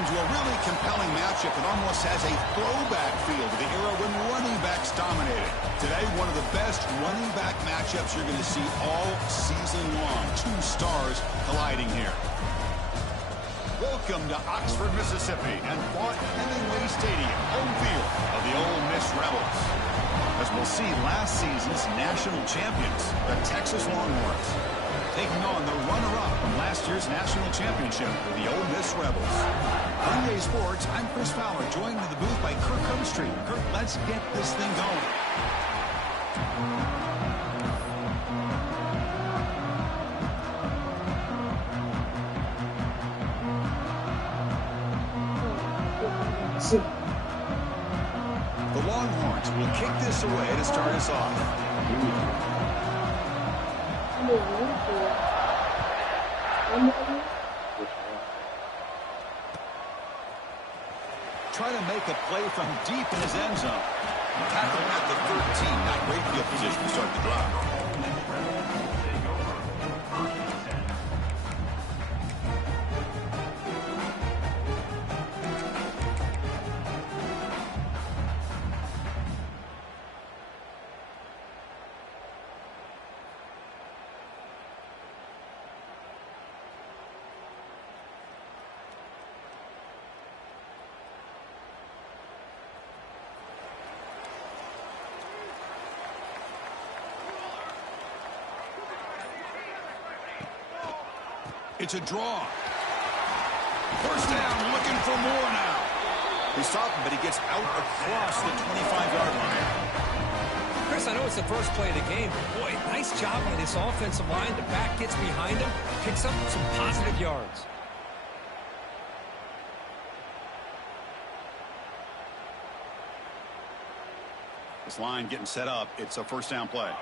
welcome to a really compelling matchup that almost has a throwback feel to the era when running backs dominated. Today, one of the best running back matchups you're going to see all season long. Two stars colliding here. Welcome to Oxford, Mississippi, and fought Hemingway Stadium, home field of the Ole Miss Rebels. As we'll see, last season's national champions, the Texas Longhorns, taking on the runner-up from last year's national championship, the Ole Miss Rebels. On EA Sports, I'm Chris Fowler, joined in the booth by Kirk Humstreet. Kirk, let's get this thing going. The Longhorns will kick this away to start us off. Trying to make a play from deep in his end zone. Tackle at the 13. Not great field position to start the drive. It's a draw. First down, looking for more now. He stopped him, but he gets out across the 25-yard line. Chris, I know it's the first play of the game, but boy, nice job by this offensive line. The back gets behind him, picks up some positive yards. This line getting set up. It's a first down play.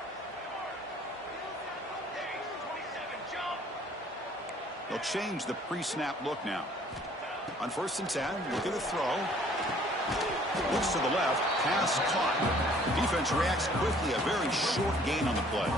They'll change the pre-snap look now. On 1st and 10, look at the throw. Looks to the left, pass caught. Defense reacts quickly, a very short gain on the play.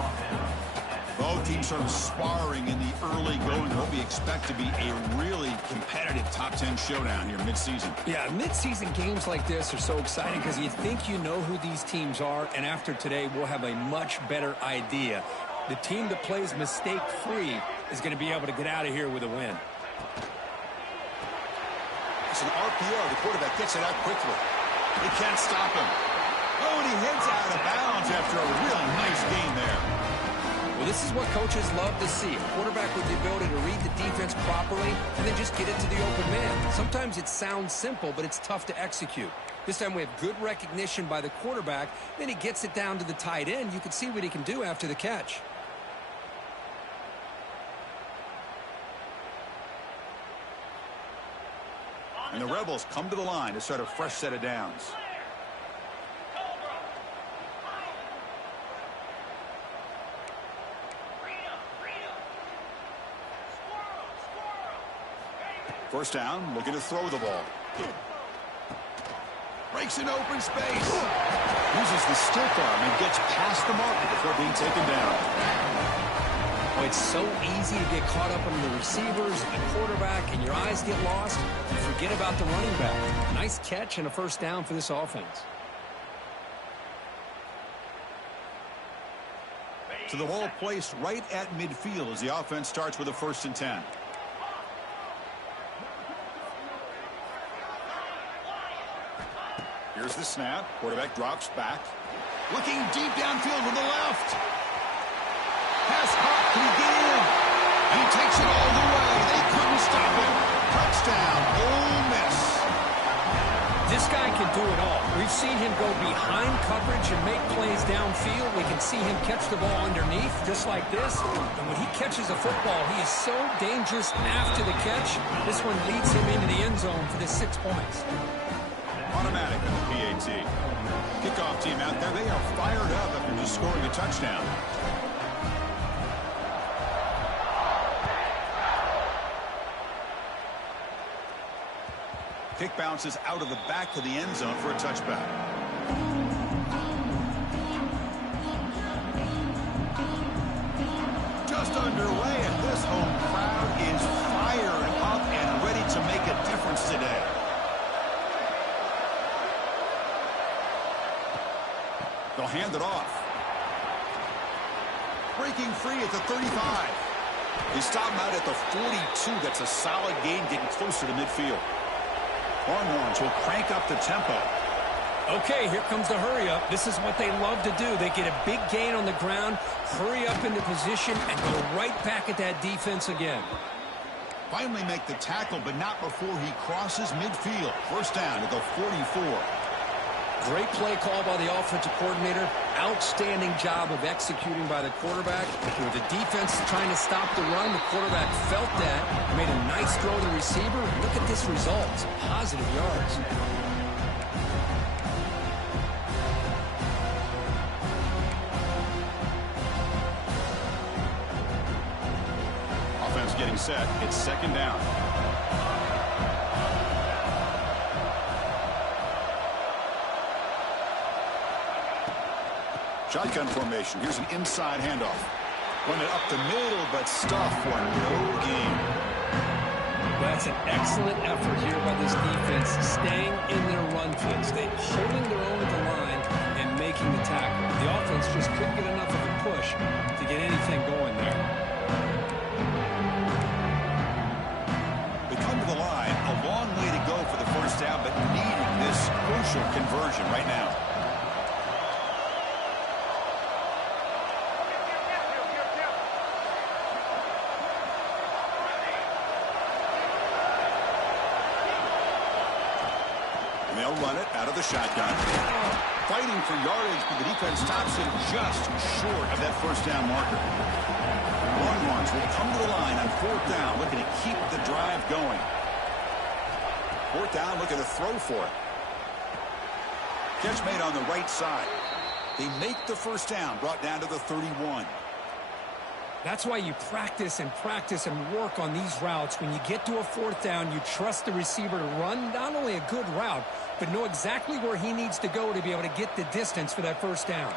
Both teams sort of sparring in the early going. What we expect to be a really competitive top 10 showdown here mid-season. Yeah, mid-season games like this are so exciting because you think you know who these teams are, and after today, we'll have a much better idea. The team that plays mistake-free is going to be able to get out of here with a win. It's an RPO. The quarterback gets it out quickly. He can't stop him. Oh, and he heads out of bounds after a real nice gain there. Well, this is what coaches love to see. A quarterback with the ability to read the defense properly and then just get it to the open man. Sometimes it sounds simple, but it's tough to execute. This time we have good recognition by the quarterback. Then he gets it down to the tight end. You can see what he can do after the catch. And the Rebels come to the line to start a fresh set of downs. First down, looking to throw the ball. Breaks an open space. Uses the stick arm and gets past the marker before being taken down. Oh, it's so easy to get caught up on the receivers and the quarterback, and your eyes get lost. You forget about the running back. Nice catch and a first down for this offense. So the ball placed right at midfield as the offense starts with a 1st and 10. Here's the snap. Quarterback drops back. Looking deep downfield to the left. Pass caught. Can he get in? And he takes it all the way. They couldn't stop him. Touchdown, Ole Miss. This guy can do it all. We've seen him go behind coverage and make plays downfield. We can see him catch the ball underneath just like this. And when he catches a football, he is so dangerous after the catch. This one leads him into the end zone for the 6 points. Automatic on the PAT. Kickoff team out there, they are fired up after just scoring a touchdown. Kick bounces out of the back of the end zone for a touchback. Just underway, and this home crowd is fired up and ready to make a difference yards today. They'll hand it off. Breaking free at the 35. They stop him out at the 42. That's a solid gain, getting closer to midfield. Longhorns will crank up the tempo. Okay, here comes the hurry up. This is what they love to do. They get a big gain on the ground, hurry up into position, and go right back at that defense again. Finally make the tackle, but not before he crosses midfield. First down at the 44. Great play call by the offensive coordinator. Outstanding job of executing by the quarterback. With the defense trying to stop the run, the quarterback felt that, made a nice throw to the receiver. Look at this result. Positive yards. Offense getting set. It's second down. Shotgun formation. Here's an inside handoff. Run it up the middle, but stuff for no gain. That's an excellent effort here by this defense, staying in their run fits. They're holding their own at the line and making the tackle. The offense just couldn't get enough of a push to get anything going there. They come to the line, a long way to go for the first down, but needing this crucial conversion right now. They'll run it out of the shotgun. Fighting for yardage, but the defense stops him just short of that first down marker. Longhorns will come to the line on fourth down, looking to keep the drive going. Fourth down, looking to throw for it. Catch made on the right side. They make the first down, brought down to the 31. That's why you practice and work on these routes. When you get to a fourth down, you trust the receiver to run not only a good route, but know exactly where he needs to go to be able to get the distance for that first down.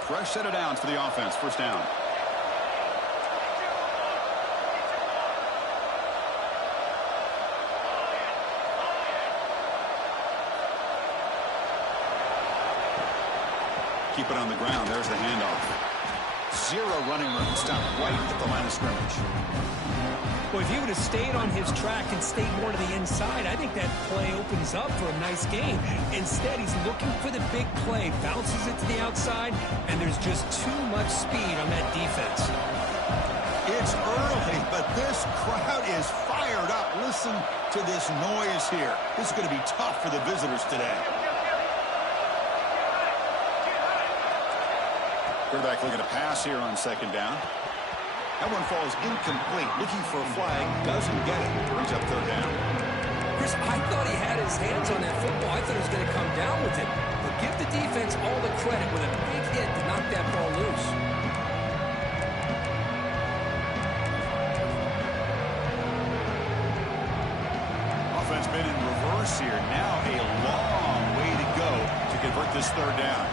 Fresh set of downs for the offense. First down. Keep it on the ground. There's the handoff. Zero running room. Stop right at the line of scrimmage. Well, if he would have stayed on his track and stayed more to the inside, I think that play opens up for a nice gain. Instead, he's looking for the big play, bounces it to the outside, and there's just too much speed on that defense. It's early, but this crowd is fired up. Listen to this noise here. This is going to be tough for the visitors today. Quarterback looking to pass here on second down. That one falls incomplete. Looking for a flag. Doesn't get it. Brings up third down. Chris, I thought he had his hands on that football. I thought he was going to come down with it. But give the defense all the credit with a big hit to knock that ball loose. Offense been in reverse here. Now a long way to go to convert this third down.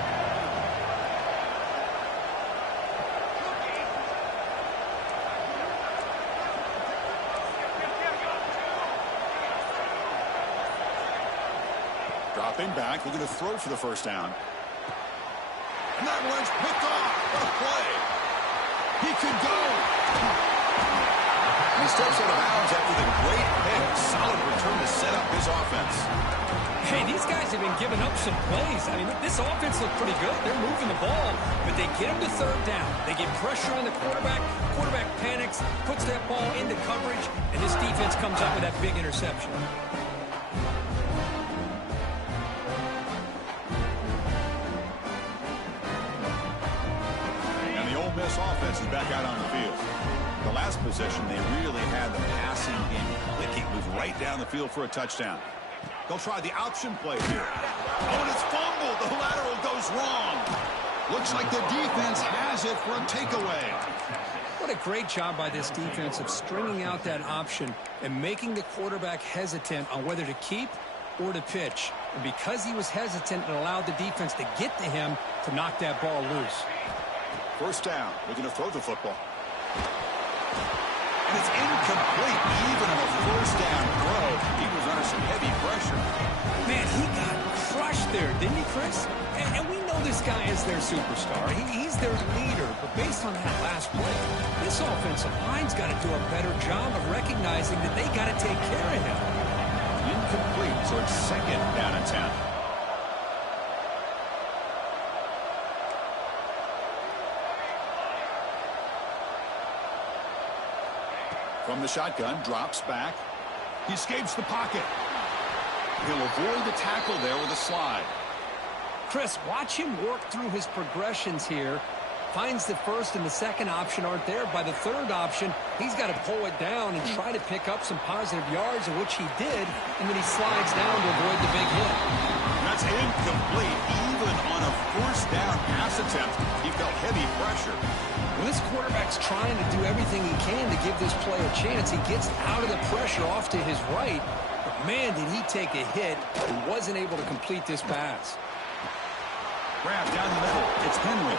Dropping back, looking to throw for the first down. And that one's picked off. What a play. He could go. He steps out of bounds after the great pick. Solid return to set up his offense. Hey, these guys have been giving up some plays. I mean, this offense looked pretty good. They're moving the ball, but they get him to third down. They get pressure on the quarterback. Quarterback panics, puts that ball into coverage, and this defense comes up with that big interception. Miss offense is back out on the field. The last possession, they really had the passing game clicking. Moved right down the field for a touchdown. They'll try the option play here. Oh, and it's fumbled. The lateral goes wrong. Looks like the defense has it for a takeaway. What a great job by this defense of stringing out that option and making the quarterback hesitant on whether to keep or to pitch. And because he was hesitant, it allowed the defense to get to him to knock that ball loose. First down, looking to throw the football. And it's incomplete, even on a first down throw. He was under some heavy pressure. Man, he got crushed there, didn't he, Chris? And we know this guy is their superstar. He's their leader. But based on that last play, this offensive line's got to do a better job of recognizing that they got to take care of him. Incomplete, so it's second down and 10. From the shotgun, drops back. He escapes the pocket. He'll avoid the tackle there with a slide. Chris, watch him work through his progressions here. Finds the first and the second option aren't there. By the third option, he's got to pull it down and try to pick up some positive yards, of which he did, and then he slides down to avoid the big hit. That's incomplete. Even on a first down pass attempt, he felt heavy pressure. When this quarterback's trying to do everything he can to give this play a chance, he gets out of the pressure off to his right. But man, did he take a hit and wasn't able to complete this pass. Grab down the middle. It's Henry.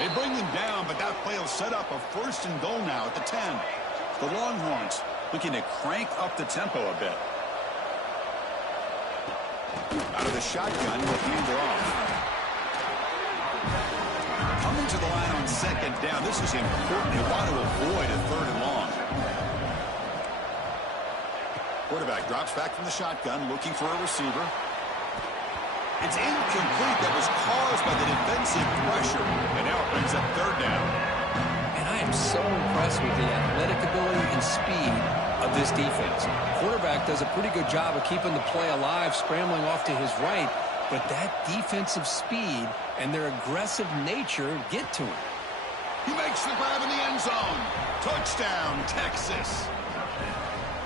They bring him down, but that play will set up a first and goal now at the 10. The Longhorns looking to crank up the tempo a bit. Out of the shotgun, he'll hand it off. Coming to the line on second down. This is important. They want to avoid a third and long. Quarterback drops back from the shotgun, looking for a receiver. It's incomplete. That was caused by the defensive pressure. And now it brings up third down. And I am so impressed with the athletic ability and speed of this defense. Quarterback does a pretty good job of keeping the play alive, scrambling off to his right. But that defensive speed and their aggressive nature get to him. He makes the grab in the end zone. Touchdown, Texas.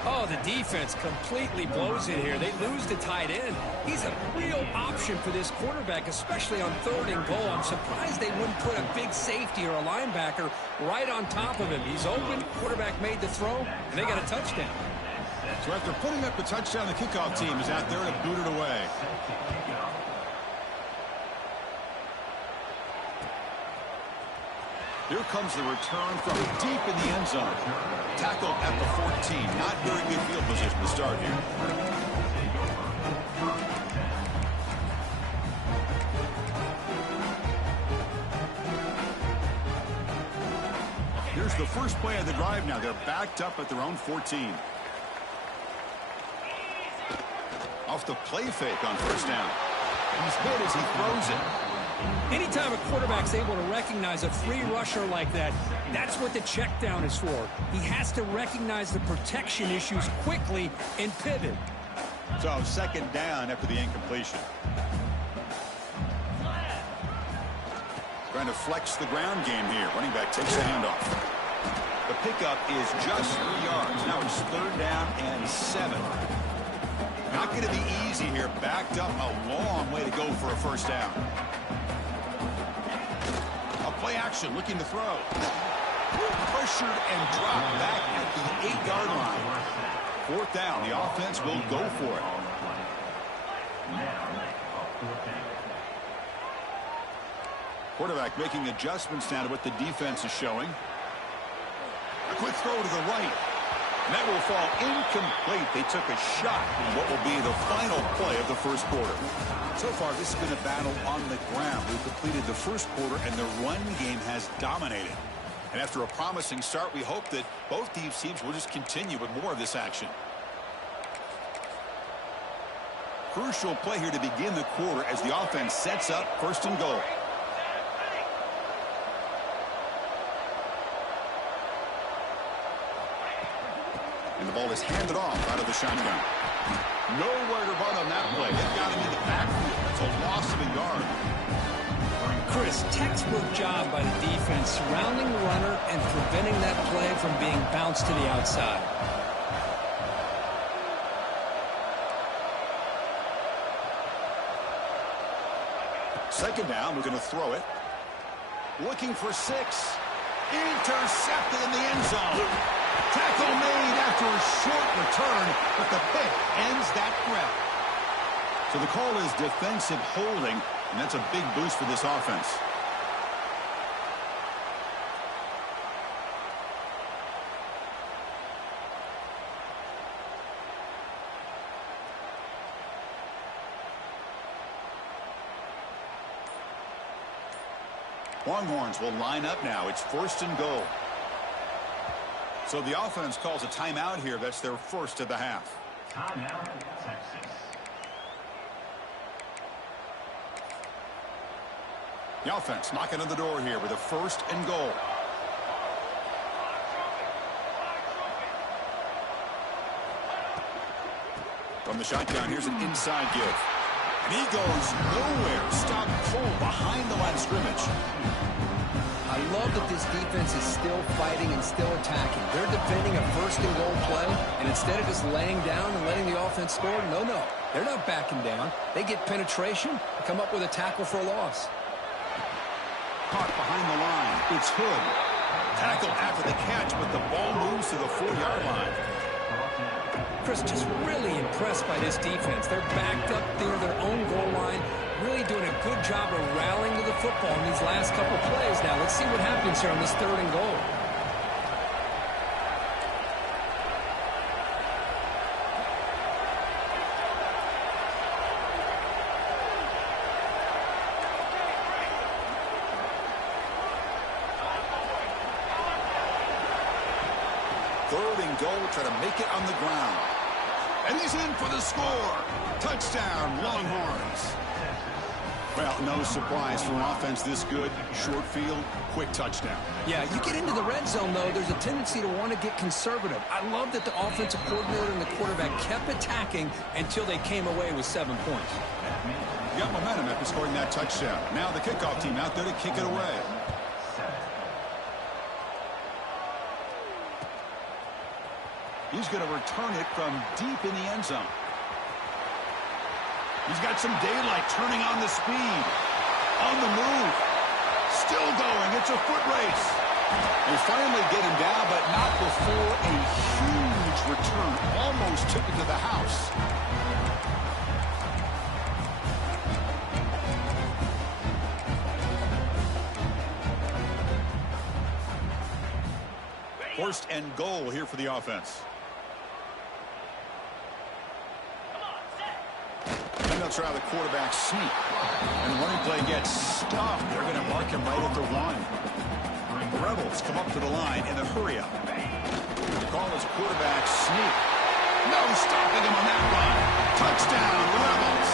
Oh, the defense completely blows it here. They lose the tight end. He's a real option for this quarterback, especially on third and goal. I'm surprised they wouldn't put a big safety or a linebacker right on top of him. He's open, quarterback made the throw, and they got a touchdown. So after putting up the touchdown, the kickoff team is out there to boot it away. Here comes the return from deep in the end zone. Tackled at the 14. Not very good field position to start here. Here's the first play of the drive now. They're backed up at their own 14. Off the play fake on first down. He's hit as he throws it. Anytime a quarterback's able to recognize a free rusher like that, that's what the check down is for. He has to recognize the protection issues quickly and pivot. So second down after the incompletion. Trying to flex the ground game here. Running back takes the handoff. The pickup is just 3 yards. Now it's third down and 7. Not going to be easy here. Backed up a long way to go for a first down. Play action, looking to throw. Pressured and dropped back at the 8-yard line. Fourth down, the offense will go for it. Quarterback making adjustments now to what the defense is showing. A quick throw to the right. And that will fall incomplete. They took a shot on what will be the final play of the first quarter. So far, this has been a battle on the ground. We've completed the first quarter, and the run game has dominated. And after a promising start, we hope that both these teams will just continue with more of this action. Crucial play here to begin the quarter as the offense sets up first and goal. And the ball is handed off out of the shotgun. Nowhere to run on that play. It got him in the backfield. It's a loss of a yard. Chris, textbook job by the defense surrounding the runner and preventing that play from being bounced to the outside. Second down, we're going to throw it. Looking for 6. Intercepted in the end zone. Tackle made after a short return, but the pick ends that threat. So the call is defensive holding, and that's a big boost for this offense. Longhorns will line up now. It's 1st and goal. So the offense calls a timeout here. That's their first of the half. Timeout, Texas. The offense knocking on the door here with a 1st and goal. From the shotgun, here's an inside give. And he goes nowhere. Stop cold behind the line of scrimmage. I love that this defense is still fighting and still attacking. They're defending a 1st and goal play, and instead of just laying down and letting the offense score, no. They're not backing down. They get penetration and come up with a tackle for a loss. Caught behind the line. It's Hood. Tackle after the catch, but the ball moves to the 4-yard line. Chris, just really impressed by this defense. They're backed up near their own goal line, really doing a good job of rallying to the football in these last couple plays. Now, let's see what happens here on this 3rd and goal. Goal, try to make it on the ground. And he's in for the score. Touchdown, Longhorns. Well, no surprise for an offense this good. Short field, quick touchdown. Yeah, you get into the red zone, though, there's a tendency to want to get conservative. I love that the offensive coordinator and the quarterback kept attacking until they came away with 7 points. You got momentum after scoring that touchdown. Now the kickoff team out there to kick it away. He's going to return it from deep in the end zone. He's got some daylight, turning on the speed. On the move. Still going. It's a foot race. They finally get him down, but not before a huge return. Almost took it to the house. First and goal here for the offense. And they'll try the quarterback sneak. And the running play gets stopped. They're going to mark him right at the 1. The Rebels come up to the line in the hurry-up. The call is quarterback sneak. No stopping him on that run. Touchdown, Rebels.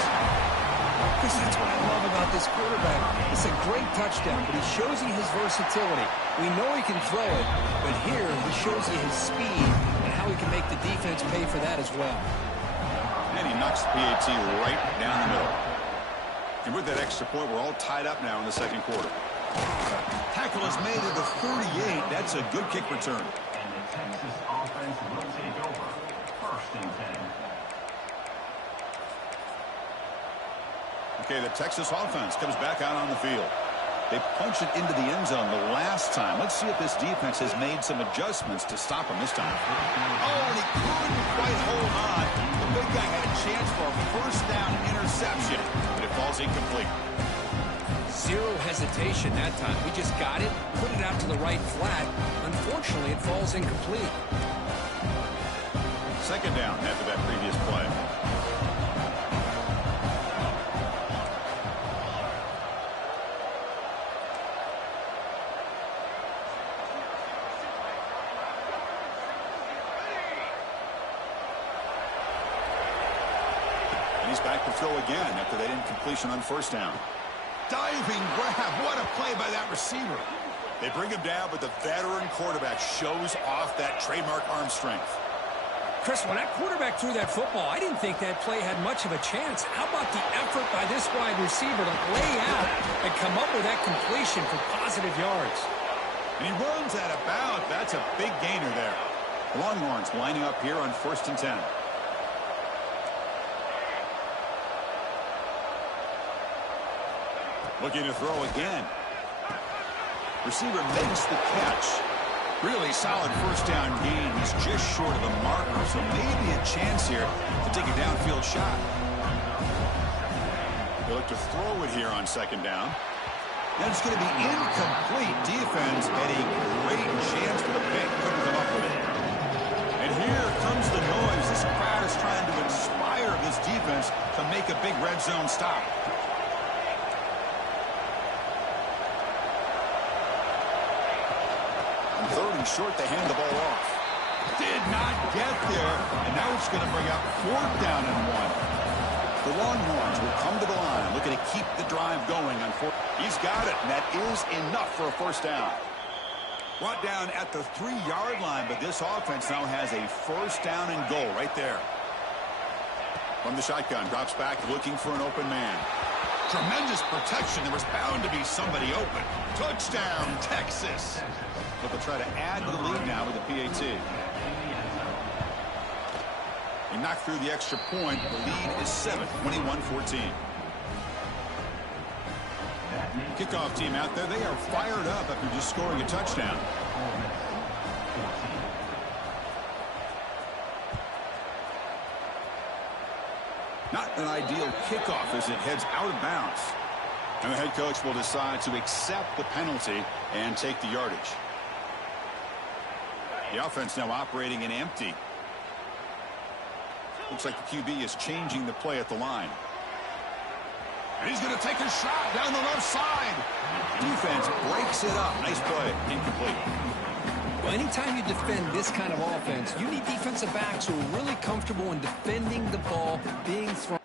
Chris, that's what I love about this quarterback. It's a great touchdown, but he shows you his versatility. We know he can throw it, but here he shows you his speed and how he can make the defense pay for that as well. And he knocks the PAT right down the middle. And with that extra point, we're all tied up now in the 2nd quarter. Tackle is made at the 38. That's a good kick return. And the Texas offense will take over. 1st and 10. Okay, the Texas offense comes back out on the field. They punch it into the end zone the last time. Let's see if this defense has made some adjustments to stop him this time. Oh, and he couldn't quite hold on. The big guy had a chance for a 1st down interception, but it falls incomplete. Zero hesitation that time. We just got it, put it out to the right flat. Unfortunately, it falls incomplete. 2nd down after that previous play. He's back to throw again after that incompletion on 1st down. Diving grab. What a play by that receiver. They bring him down, but the veteran quarterback shows off that trademark arm strength. Chris, when that quarterback threw that football, I didn't think that play had much of a chance. How about the effort by this wide receiver to lay out and come up with that completion for positive yards? And he runs out of bounds. That's a big gainer there. The Longhorns lining up here on 1st and 10. Looking to throw again. Receiver makes the catch. Really solid 1st down gain. He's just short of the marker, so maybe a chance here to take a downfield shot. They look to throw it here on 2nd down. And it's going to be incomplete. Defense had a great chance for the pick. Couldn't come up with it. And here comes the noise. This crowd is trying to inspire this defense to make a big red zone stop. stopping short. They hand the ball off. Did not get there, and now it's going to bring up 4th down and 1. The Longhorns will come to the line, looking to keep the drive going on 4th. He's got it, and that is enough for a 1st down. Brought down at the 3-yard line, but this offense now has a 1st down and goal right there. From the shotgun, drops back looking for an open man. Tremendous protection. There was bound to be somebody open. Touchdown, Texas. But they'll try to add to the lead now with the PAT. He knocked through the extra point. The lead is 7, 21-14. Kickoff team out there. They are fired up after just scoring a touchdown. Not an ideal kickoff as it heads out of bounds. And the head coach will decide to accept the penalty and take the yardage. The offense now operating in empty. Looks like the QB is changing the play at the line. And he's going to take a shot down the left side. Defense breaks it up. Nice play. Incomplete. Well, anytime you defend this kind of offense, you need defensive backs who are really comfortable in defending the ball being thrown.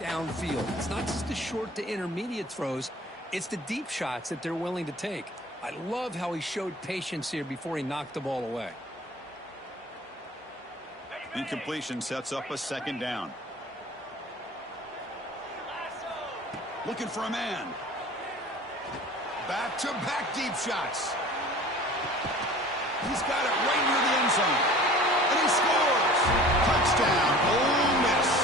Downfield. It's not just the short to intermediate throws, it's the deep shots that they're willing to take. I love how he showed patience here before he knocked the ball away. Incompletion sets up a 2nd down. Looking for a man. Back-to-back deep shots. He's got it right near the end zone. And he scores. Touchdown, Ole Miss.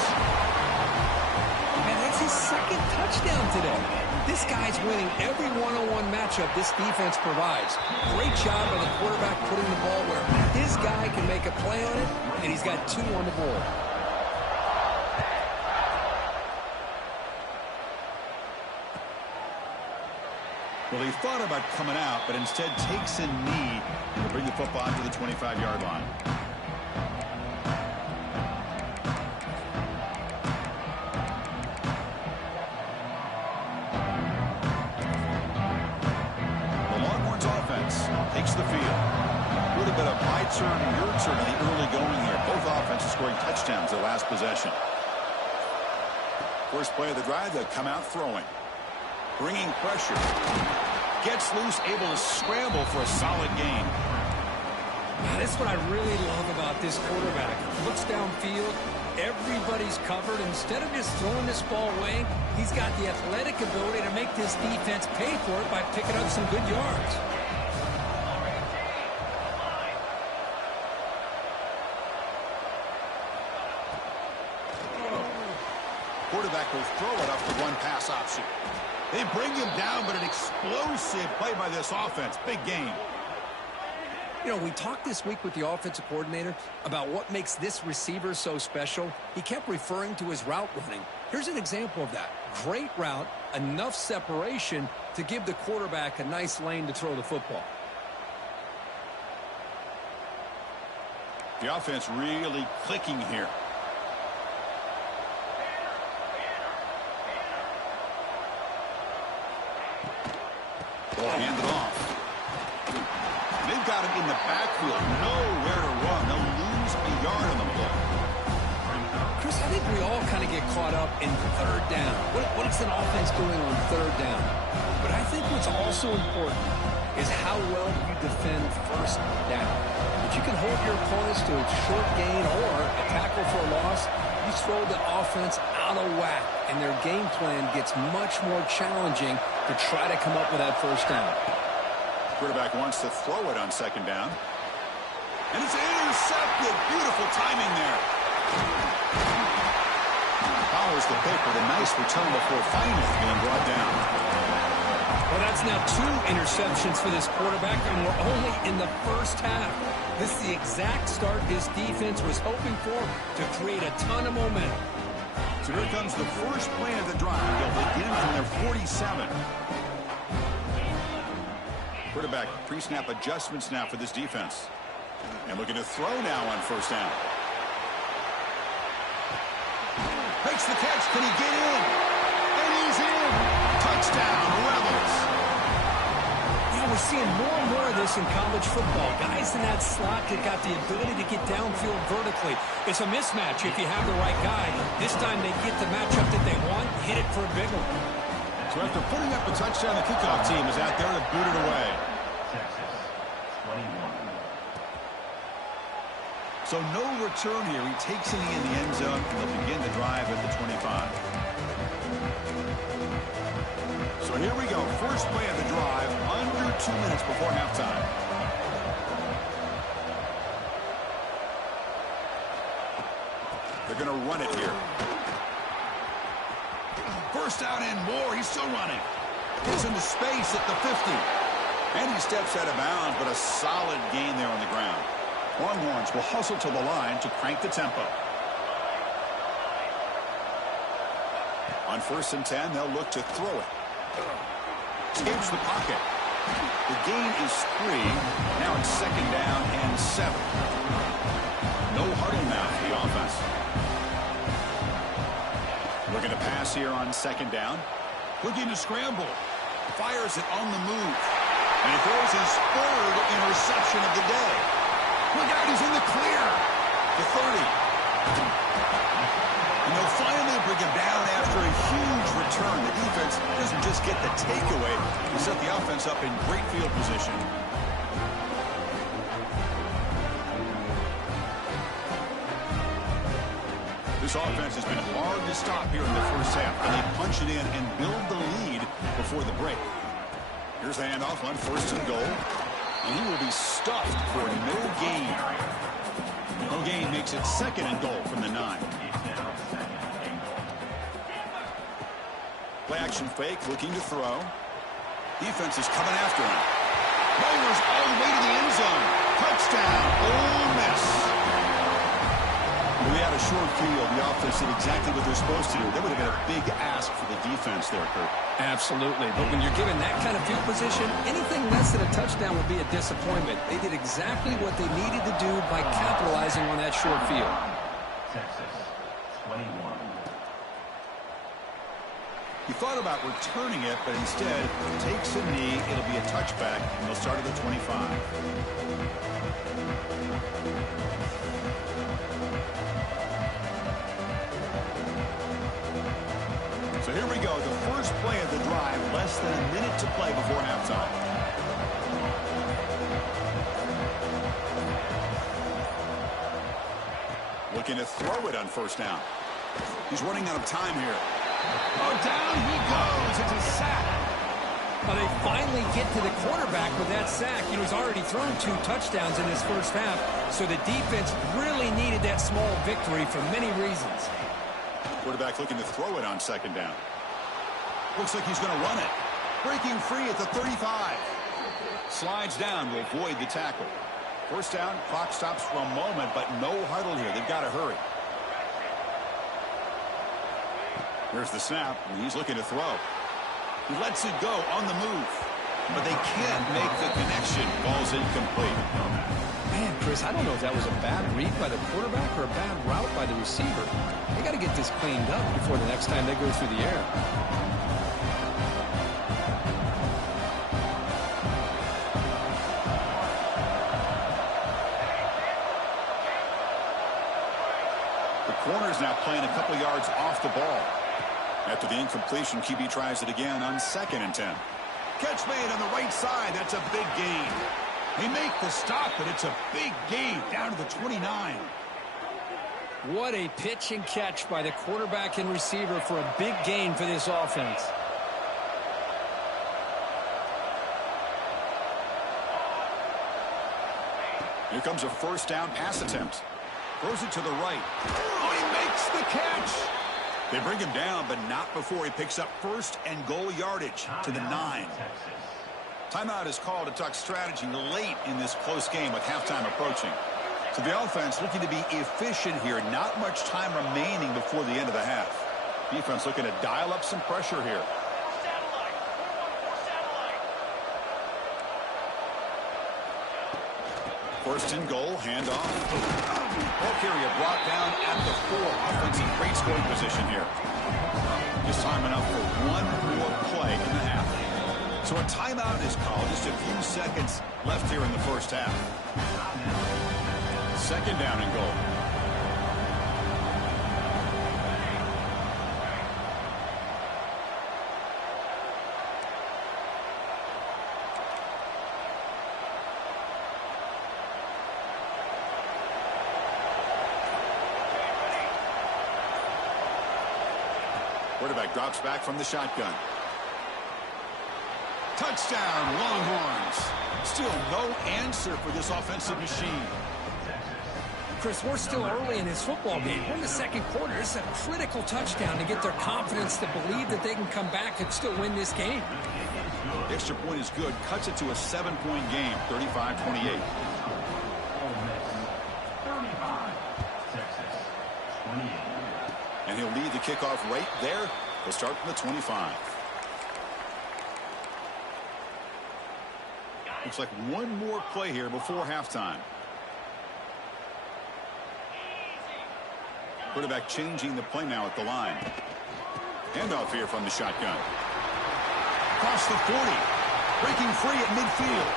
His 2nd touchdown today. This guy's winning every one-on-one matchup this defense provides. Great job by the quarterback putting the ball where his guy can make a play on it, and he's got 2 on the board. Well, he thought about coming out, but instead takes a knee to bring the football to the 25-yard line. Takes the field. A little bit of my turn, your turn in the early going here. Both offenses scoring touchdowns their last possession. First play of the drive, they'll come out throwing. Bringing pressure. Gets loose, able to scramble for a solid gain. That's what I really love about this quarterback. Looks downfield. Everybody's covered. Instead of just throwing this ball away, he's got the athletic ability to make this defense pay for it by picking up some good yards. Quarterback will throw it off the run-pass option. They bring him down, but an explosive play by this offense. Big game. You know, we talked this week with the offensive coordinator about what makes this receiver so special. He kept referring to his route running. Here's an example of that. Great route, enough separation to give the quarterback a nice lane to throw the football. The offense really clicking here. Ball handed off. They've got him in the backfield. Nowhere to run. They'll lose a yard on the play. Chris, I think we all kind of get caught up in 3rd down. What is an offense doing on 3rd down? But I think what's also important is how well you defend 1st down. If you can hold your opponents to a short gain or a tackle for a loss, you throw the offense out of whack, and their game plan gets much more challenging to try to come up with that 1st down. Quarterback wants to throw it on 2nd down. And it's intercepted. Beautiful timing there. Follows the paper. The nice return before finally being brought down. Well, that's now 2 interceptions for this quarterback, and we're only in the 1st half. This is the exact start this defense was hoping for to create a ton of momentum. So here comes the first play of the drive. They'll begin from their 47. Quarterback pre-snap adjustments now for this defense. And looking to throw now on first down. Makes the catch. Can he get in? And he's in. Touchdown, Rebels. You know, we're seeing more and more of this in college football. Guys in that slot that got the ability to get downfield vertically. It's a mismatch if you have the right guy. This time they get the matchup that they want, hit it for a big one. So after putting up a touchdown, the kickoff team is out there to boot it away. Texas, 21. So no return here. He takes it in the end zone, and they'll begin the drive at the 25. So here we go. First play of the drive, under 2 minutes before halftime. They're going to run it here. First down and more. He's still running. Gets into space at the 50. And he steps out of bounds, but a solid gain there on the ground. Longhorns will hustle to the line to crank the tempo. On 1st and 10, they'll look to throw it. Escapes the pocket. The gain is 3. Now it's 2nd down and 7. No huddle now for the offense. Looking to pass here on 2nd down. Looking to scramble. Fires it on the move. And he throws his 3rd interception of the day. Look out, he's in the clear. The 30. And they'll finally bring him down after a huge return. The defense doesn't just get the takeaway. They set the offense up in great field position. This offense has been hard to stop here in the first half. And they punch it in and build the lead before the break. Here's the handoff on 1st and goal. And he will be stuffed for no gain. No gain makes it 2nd and goal from the 9. Play action fake, looking to throw. Defense is coming after him. Rolls all the way to the end zone. Touchdown, Ole Miss. We had a short field. The offense did exactly what they're supposed to do. That would have been a big ask for the defense there, Kurt. Absolutely. But when you're given that kind of field position, anything less than a touchdown would be a disappointment. They did exactly what they needed to do by capitalizing on that short field. Texas, 21. He thought about returning it, but instead takes a knee. It'll be a touchback, and they'll start at the 25. So here we go, the first play of the drive, less than a minute to play before halftime. Looking to throw it on 1st down. He's running out of time here. Oh, down he goes. It's a sack. Well, they finally get to the quarterback with that sack. You know, he's already thrown 2 touchdowns in this first half, so the defense really needed that small victory for many reasons. Quarterback looking to throw it on 2nd down. Looks like he's going to run it. Breaking free at the 35. Slides down to avoid the tackle. 1st down, clock stops for a moment, but no huddle here. They've got to hurry. Here's the snap, and he's looking to throw. He lets it go on the move, but they can't make the connection. Ball's incomplete. Man, Chris, I don't know if that was a bad read by the quarterback or a bad route by the receiver. They got to get this cleaned up before the next time they go through the air. The corner's now playing a couple yards off the ball. After the incompletion, QB tries it again on 2nd and 10. Catch made on the right side. That's a big gain. They make the stop, but it's a big gain down to the 29. What a pitch and catch by the quarterback and receiver for a big gain for this offense. Here comes a 1st down pass attempt. Throws it to the right. Oh, he makes the catch. They bring him down, but not before he picks up 1st and goal yardage to the 9. Timeout is called to talk strategy late in this close game with halftime approaching. So the offense looking to be efficient here. Not much time remaining before the end of the half. Defense looking to dial up some pressure here. First and goal, handoff. Ball carrier brought down at the 4. Offensive great scoring position here. Just time enough for one more play in the half. So a timeout is called. Just a few seconds left here in the first half. Second down and goal. Quarterback drops back from the shotgun. Touchdown, Longhorns. Still no answer for this offensive machine. Chris, we're still early in this football game. We're in the second quarter. This is a critical touchdown to get their confidence to believe that they can come back and still win this game. The extra point is good. Cuts it to a 7-point game, 35-28. And he'll lead the kickoff right there. He'll start from the 25. Looks like one more play here before halftime. Quarterback changing the play now at the line. Handoff here from the shotgun. Across the 40. Breaking free at midfield.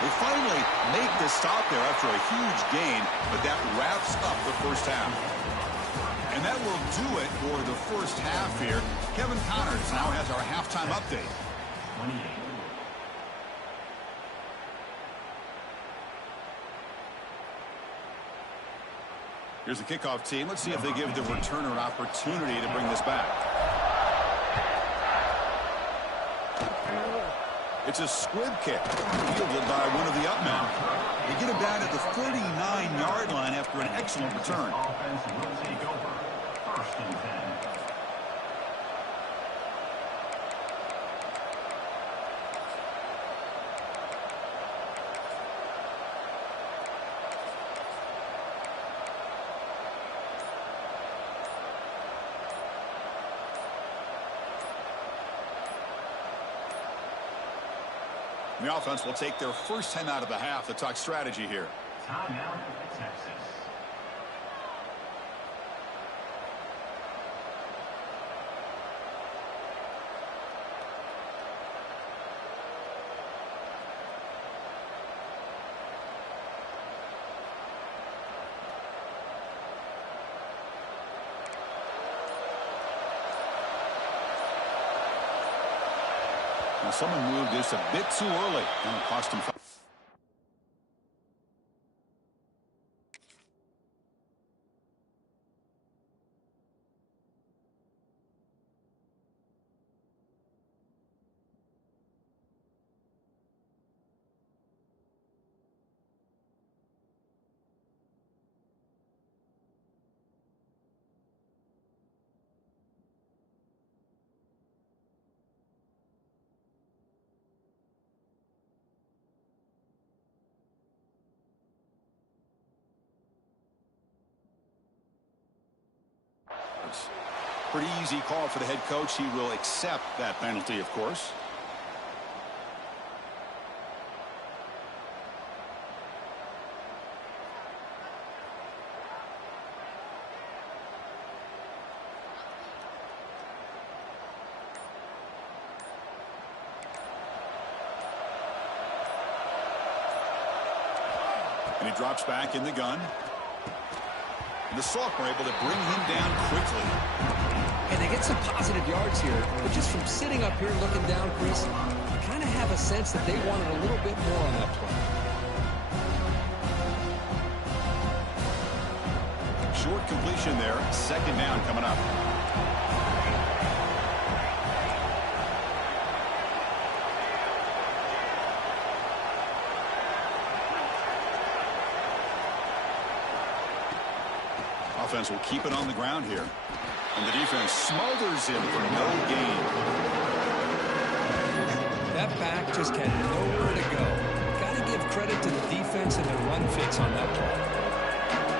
They finally make the stop there after a huge gain, but that wraps up the first half. And that will do it for the first half here. Kevin Connors now has our halftime update. Here's the kickoff team. Let's see if they give the returner an opportunity to bring this back. It's a squib kick, fielded by one of the up men. They get it down at the 39-yard line after an excellent return. Offense will take over. First and 10. The offense will take their first time out of the half to talk strategy here. Timeout, Texas. Someone moved this a bit too early, and it cost him. Pretty easy call for the head coach. He will accept that penalty, of course. And he drops back in the gun. And the Sophomore able to bring him down quickly. And they get some positive yards here, but just from sitting up here looking down, Chris, you kind of have a sense that they wanted a little bit more on that play. Short completion there. Second down coming up. Offense will keep it on the ground here. And the defense smothers him for no gain. That back just had nowhere to go. Got to give credit to the defense and their run fits on that play.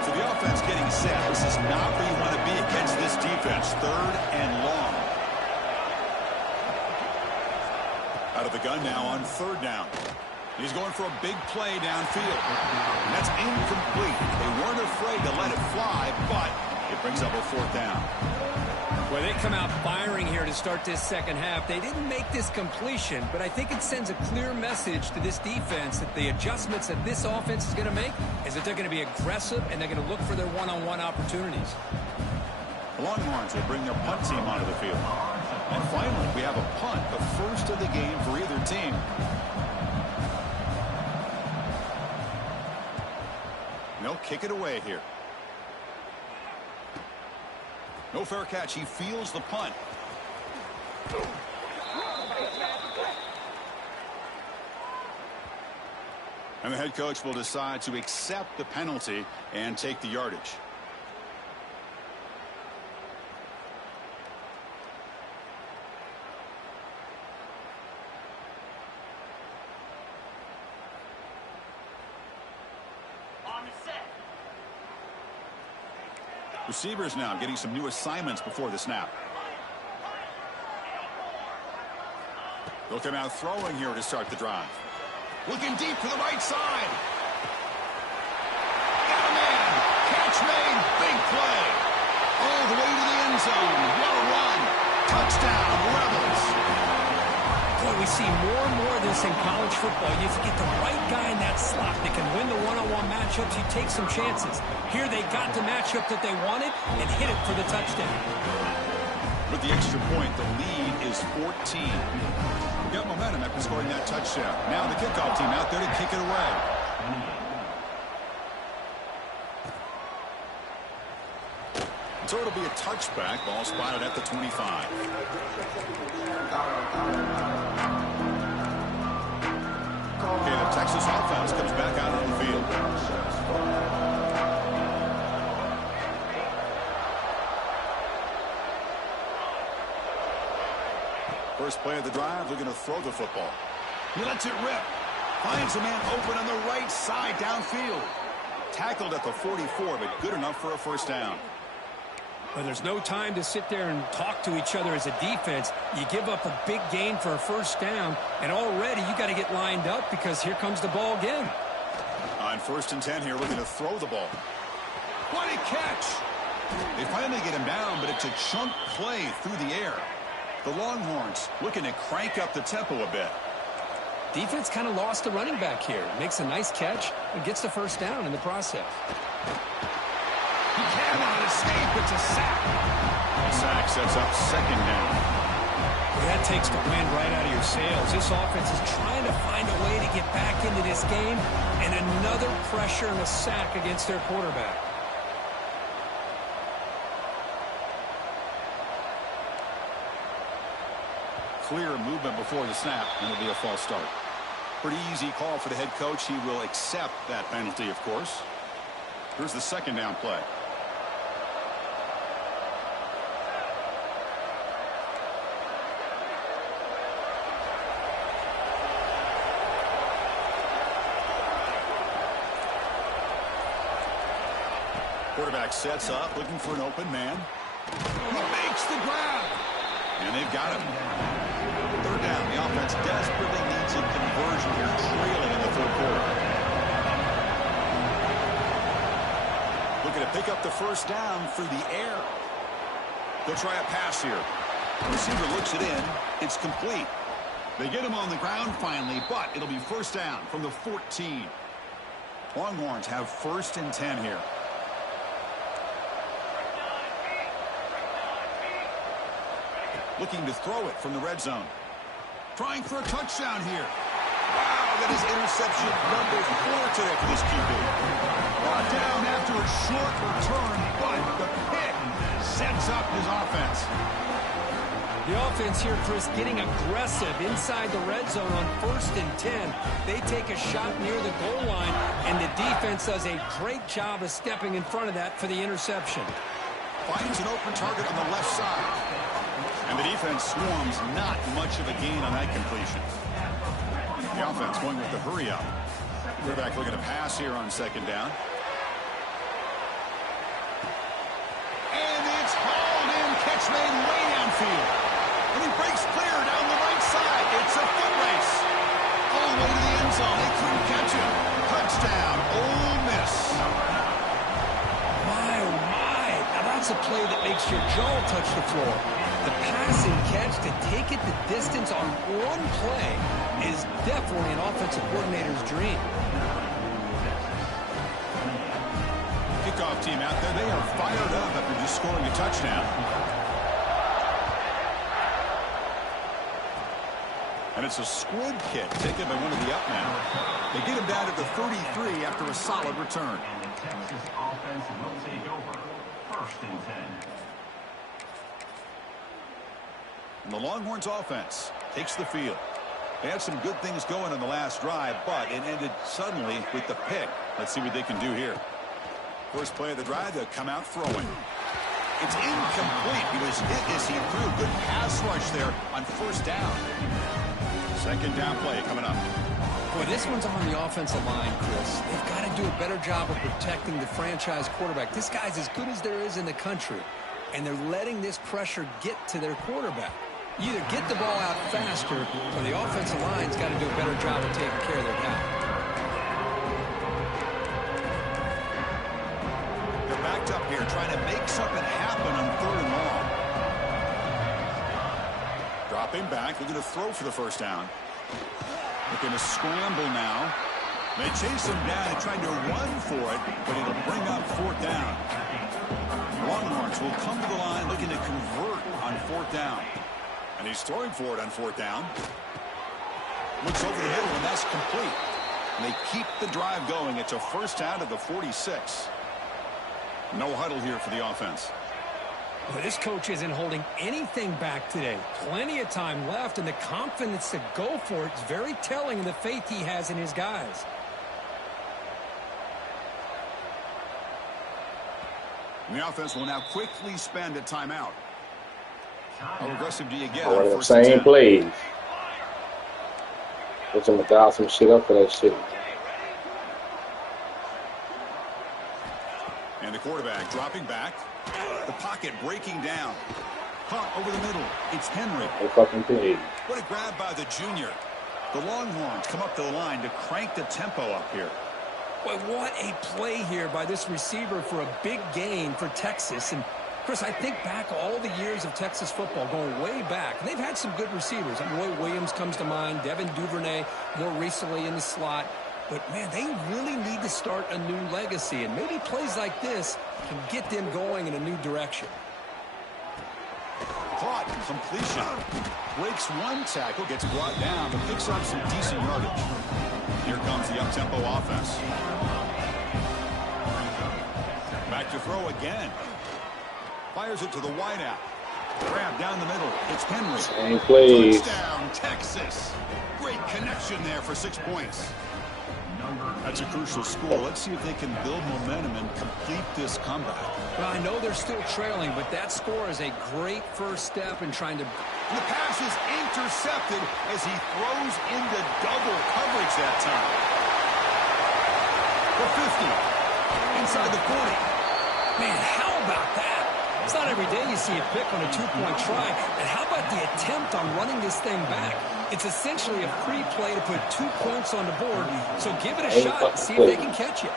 So the offense offense getting set. This is not where you want to be against this defense. 3rd and long. Out of the gun now on 3rd down. He's going for a big play downfield. And that's incomplete. They weren't afraid to let it fly, but it brings up a 4th down. Well, they come out firing here to start this second half. They didn't make this completion, but I think it sends a clear message to this defense that the adjustments that this offense is going to make is that they're going to be aggressive and they're going to look for their one-on-one opportunities. The Longhorns will bring their punt team onto the field. And finally, we have a punt, the first of the game for either team. And they'll kick it away here. No fair catch. He feels the punt. And the head coach will decide to accept the penalty and take the yardage. Receivers now getting some new assignments before the snap. They'll come out throwing here to start the drive. Looking deep to the right side. Got a man. Catch made. Big play. All the way to the end zone. What a run. Touchdown, Rebels. Boy, we see more and more of this in college football. You get the right guy in that slot that can win the one-on-one matchups. You take some chances. Here they got the matchup that they wanted and hit it for the touchdown. With the extra point, the lead is 14. We got momentum after scoring that touchdown. Now the kickoff team out there to kick it away. So it'll be a touchback. Ball spotted at the 25. Okay, the Texas offense comes back out on the field. First play of the drive, they're going to throw the football. He lets it rip. Finds a man open on the right side downfield. Tackled at the 44, but good enough for a first down. Well, there's no time to sit there and talk to each other as a defense. You give up a big gain for a first down, and already you got to get lined up because here comes the ball again. On 1st and 10 here, looking to throw the ball. What a catch! They finally get him down, but it's a chunk play through the air. The Longhorns looking to crank up the tempo a bit. Defense kind of lost the running back here. Makes a nice catch and gets the first down in the process. He cannot escape. It's a sack. The sack sets up 2nd down. Well, that takes the wind right out of your sails. This offense is trying to find a way to get back into this game, and another pressure and a sack against their quarterback. Clear movement before the snap, and it'll be a false start. Pretty easy call for the head coach. He will accept that penalty, of course. Here's the 2nd down play. Quarterback sets up, looking for an open man. He makes the grab. And they've got him. 3rd down. The offense desperately needs a conversion here, trailing in the 3rd quarter. Looking to pick up the first down through the air. They'll try a pass here. The receiver looks it in. It's complete. They get him on the ground finally, but it'll be first down from the 14. Longhorns have 1st and 10 here. Looking to throw it from the red zone. Trying for a touchdown here. Wow, that is interception number 4 today for this QB. Brought down after a short return, but the pick sets up his offense. The offense here, Chris, getting aggressive inside the red zone on 1st and 10. They take a shot near the goal line, and the defense does a great job of stepping in front of that for the interception. Finds an open target on the left side. And the defense swarms, not much of a gain on that completion. The offense going with the hurry up. Quarterback looking to pass here on 2nd down. It's hauled in, catch made way downfield. And he breaks clear down the right side. It's a foot race. All the way to the end zone. They couldn't catch him. Touchdown, Ole Miss. My, oh my. Now that's a play that makes your jaw touch the floor. The pass and catch to take it the distance on one play is definitely an offensive coordinator's dream. Kickoff team out there, they are fired up after just scoring a touchdown. And it's a squib kick taken by one of the up now. They get him down at the 33 after a solid return. And the Texas offense will take over. 1st and 10. And the Longhorns offense takes the field. They had some good things going on the last drive, but it ended suddenly with the pick. Let's see what they can do here. First play of the drive, they'll come out throwing. It's incomplete. He was hit as he threw. Good pass rush there on first down. Second down play coming up. Boy, this one's on the offensive line, Chris. They've got to do a better job of protecting the franchise quarterback. This guy's as good as there is in the country, and they're letting this pressure get to their quarterback. You either get the ball out faster, or the offensive line's got to do a better job of taking care of their guy. They're backed up here trying to make something happen on 3rd and long. Dropping back, looking to throw for the first down. Looking to scramble now. They chase him down and trying to run for it, but it'll bring up 4th down. Longhorns will come to the line looking to convert on 4th down. And he's throwing for it on 4th down. Looks over the middle, and that's complete. And they keep the drive going. It's a first down to the 46. No huddle here for the offense. Well, this coach isn't holding anything back today. Plenty of time left, and the confidence to go for it is very telling in the faith he has in his guys. And the offense will now quickly spend a timeout. How aggressive do you get One on of the first same and 10? plays. Put some dial some shit up for that shit. And the quarterback dropping back. The pocket breaking down. Punt over the middle. It's Henry. They fucking paid. What a grab by the junior. The Longhorns come up to the line to crank the tempo up here. Boy, what a play here by this receiver for a big gain for Texas. And Chris, I think back all the years of Texas football, going way back, and they've had some good receivers. Roy Williams comes to mind, Devin Duvernay more recently in the slot. But, man, they really need to start a new legacy, and maybe plays like this can get them going in a new direction. Caught, completion. Breaks one tackle, gets brought down, but picks up some decent yardage. Here comes the up-tempo offense. Back to throw again. Fires it to the wideout. Grab down the middle. It's Henry. Same plays. Touchdown, Texas. Great connection there for 6 points. That's a crucial score. Let's see if they can build momentum and complete this comeback. Well, I know they're still trailing, but that score is a great first step in trying to... And the pass is intercepted as he throws into double coverage that time. For 50. Inside the 40. Man, how about that? It's not every day you see a pick on a two-point try. And how about the attempt on running this thing back? It's essentially a free play to put 2 points on the board. So give it a shot and see if they can catch it.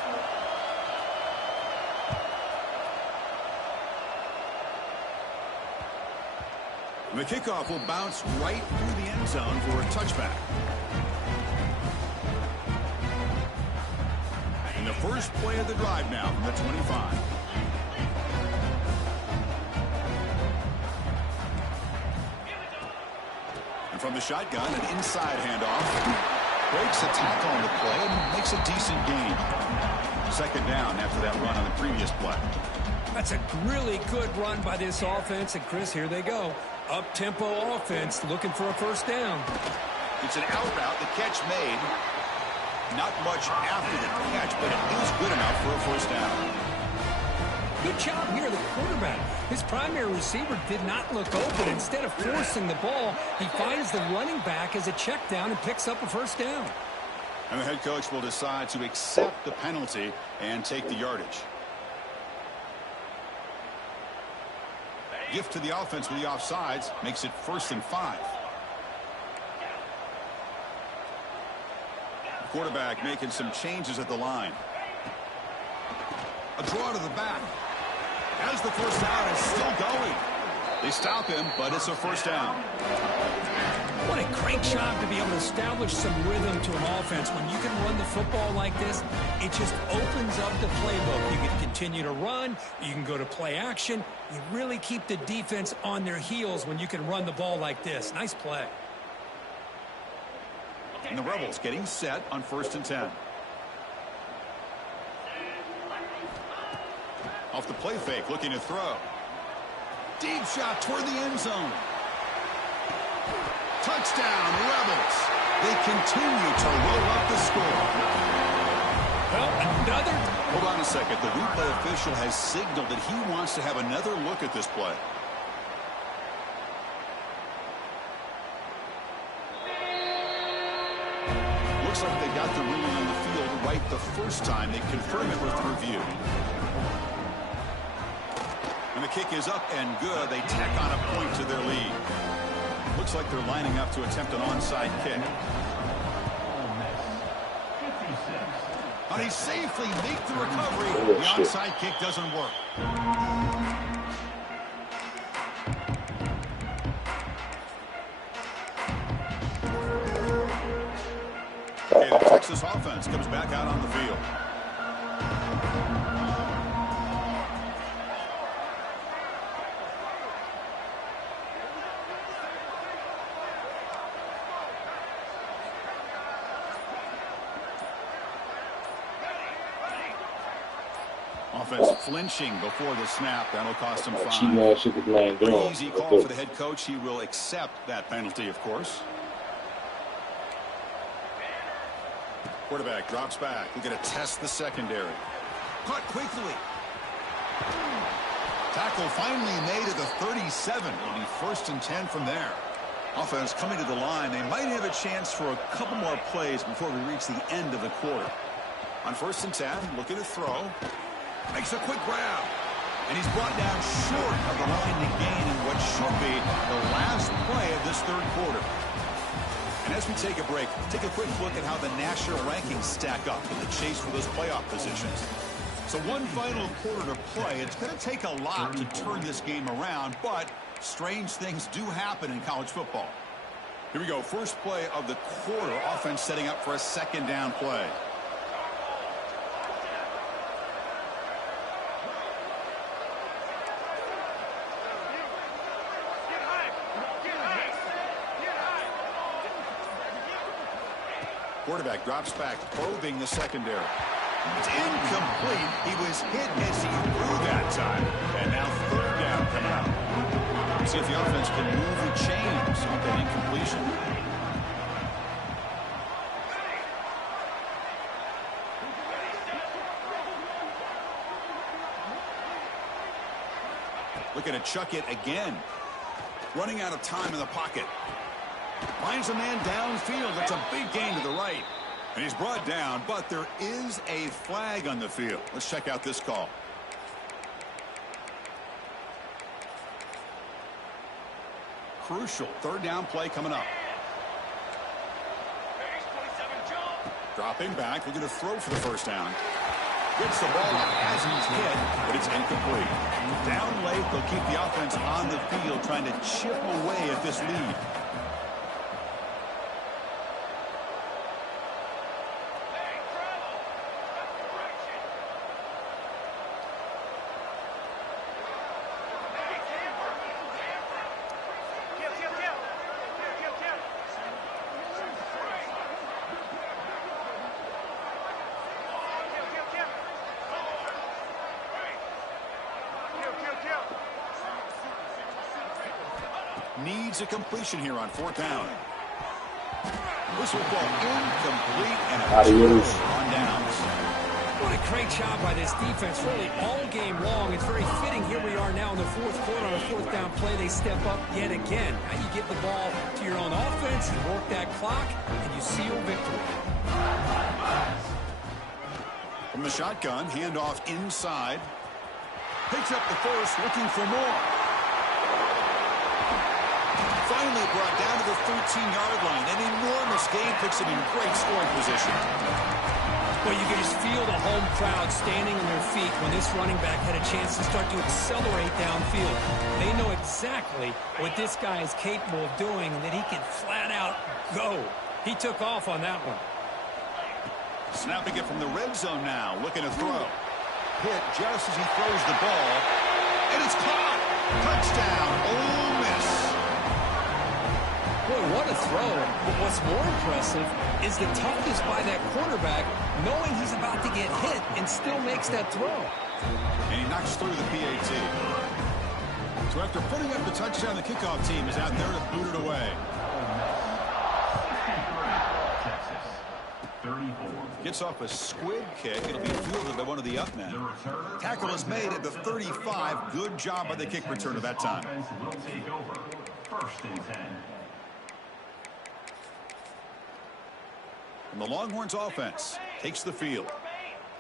The kickoff will bounce right through the end zone for a touchback. And the first play of the drive now from the 25. And from the shotgun, an inside handoff. Breaks a tackle on the play and makes a decent gain. Second down after that run on the previous play. That's a really good run by this offense. And, Chris, here they go. Up-tempo offense looking for a first down. It's an out route. The catch made. Not much after the catch, but it is good enough for a first down. Good job here, the quarterback. His primary receiver did not look open. Instead of forcing the ball, he finds the running back as a check down and picks up a first down. And the head coach will decide to accept the penalty and take the yardage. gift to the offense with the offsides. Makes it 1st and 5. Quarterback making some changes at the line. A draw to the back. As the first down is still going. They stop him, but it's a first down. What a great job to be able to establish some rhythm to an offense. When you can run the football like this, it just opens up the playbook. You can continue to run. You can go to play action. You really keep the defense on their heels when you can run the ball like this. Nice play. And the Rebels getting set on 1st and 10. Off the play fake, looking to throw. Deep shot toward the end zone. Touchdown, Rebels. They continue to roll up the score. Well, another. Hold on a second. The replay official has signaled that he wants to have another look at this play. Looks like they got the ruling on the field right the first time. They confirm it with review. And the kick is up and good. They tack on a point to their lead. Looks like they're lining up to attempt an onside kick. But he safely makes the recovery. The onside kick doesn't work. Okay, the Texas offense comes back out on the field. Offense flinching before the snap. That'll cost him 5. Pretty easy call for the head coach. He will accept that penalty, of course. Quarterback drops back. We're going to test the secondary. Caught quickly. Tackle finally made at the 37. It'll be 1st and 10 from there. Offense coming to the line. They might have a chance for a couple more plays before we reach the end of the quarter. On 1st and 10, looking to throw. Makes a quick grab. And he's brought down short of the line to gain in what should be the last play of this 3rd quarter. And as we take a break, take a quick look at how the national rankings stack up in the chase for those playoff positions. So one final quarter to play. It's going to take a lot to turn this game around, but strange things do happen in college football. Here we go. First play of the quarter. Offense setting up for a 2nd down play. Quarterback drops back, probing the secondary. It's incomplete. He was hit as he threw that time. And now 3rd down coming out. See if the offense can move the chains on that incompletion. Looking to chuck it again. Running out of time in the pocket. Finds a man downfield. That's a big gain to the right. And he's brought down, but there is a flag on the field. Let's check out this call. Crucial 3rd down play coming up. Dropping back. We're going to throw for the 1st down. Gets the ball as he's hit, but it's incomplete. Down late, they'll keep the offense on the field trying to chip away at this lead. Needs a completion here on 4th down. This will fall incomplete and on downs. What a great job by this defense, really all game long. It's very fitting. Here we are now in the 4th quarter on a 4th down play. They step up yet again. Now you get the ball to your own offense, you work that clock, and you seal victory. From the shotgun, handoff inside. Picks up the 1st, looking for more. Finally brought down to the 13-yard line. An enormous gain puts him in great scoring position. Well, you can just feel the home crowd standing on their feet when this running back had a chance to start to accelerate downfield. They know exactly what this guy is capable of doing and that he can flat out go. He took off on that one. Snapping it from the red zone now, looking to throw. Hit just as he throws the ball, and it's caught. Touchdown, Ole Miss. Boy, what a throw. But what's more impressive is the toughness by that quarterback, knowing he's about to get hit and still makes that throw. And he knocks through the PAT. So after putting up the touchdown, the kickoff team is out there to boot it away. Texas, 34. Gets off a squib kick. It'll be fielded by one of the up men. Tackle is made at the 35. Good job by the kick returner that time. Offense will take over. 1st and 10. And the Longhorns offense takes the field.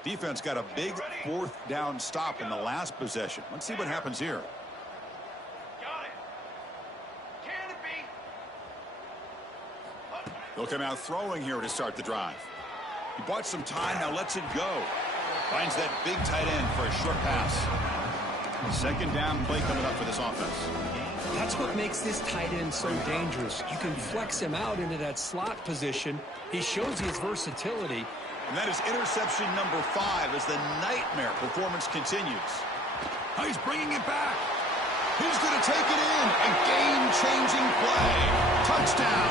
Defense got a big 4th down stop in the last possession. Let's see what happens here. He'll come out throwing here to start the drive. He bought some time, now lets it go. Finds that big tight end for a short pass. 2nd down play coming up for this offense. That's what makes this tight end so dangerous. You can flex him out into that slot position. He shows his versatility. And that is interception number 5 as the nightmare performance continues. Oh, he's bringing it back. He's going to take it in. A game-changing play. Touchdown,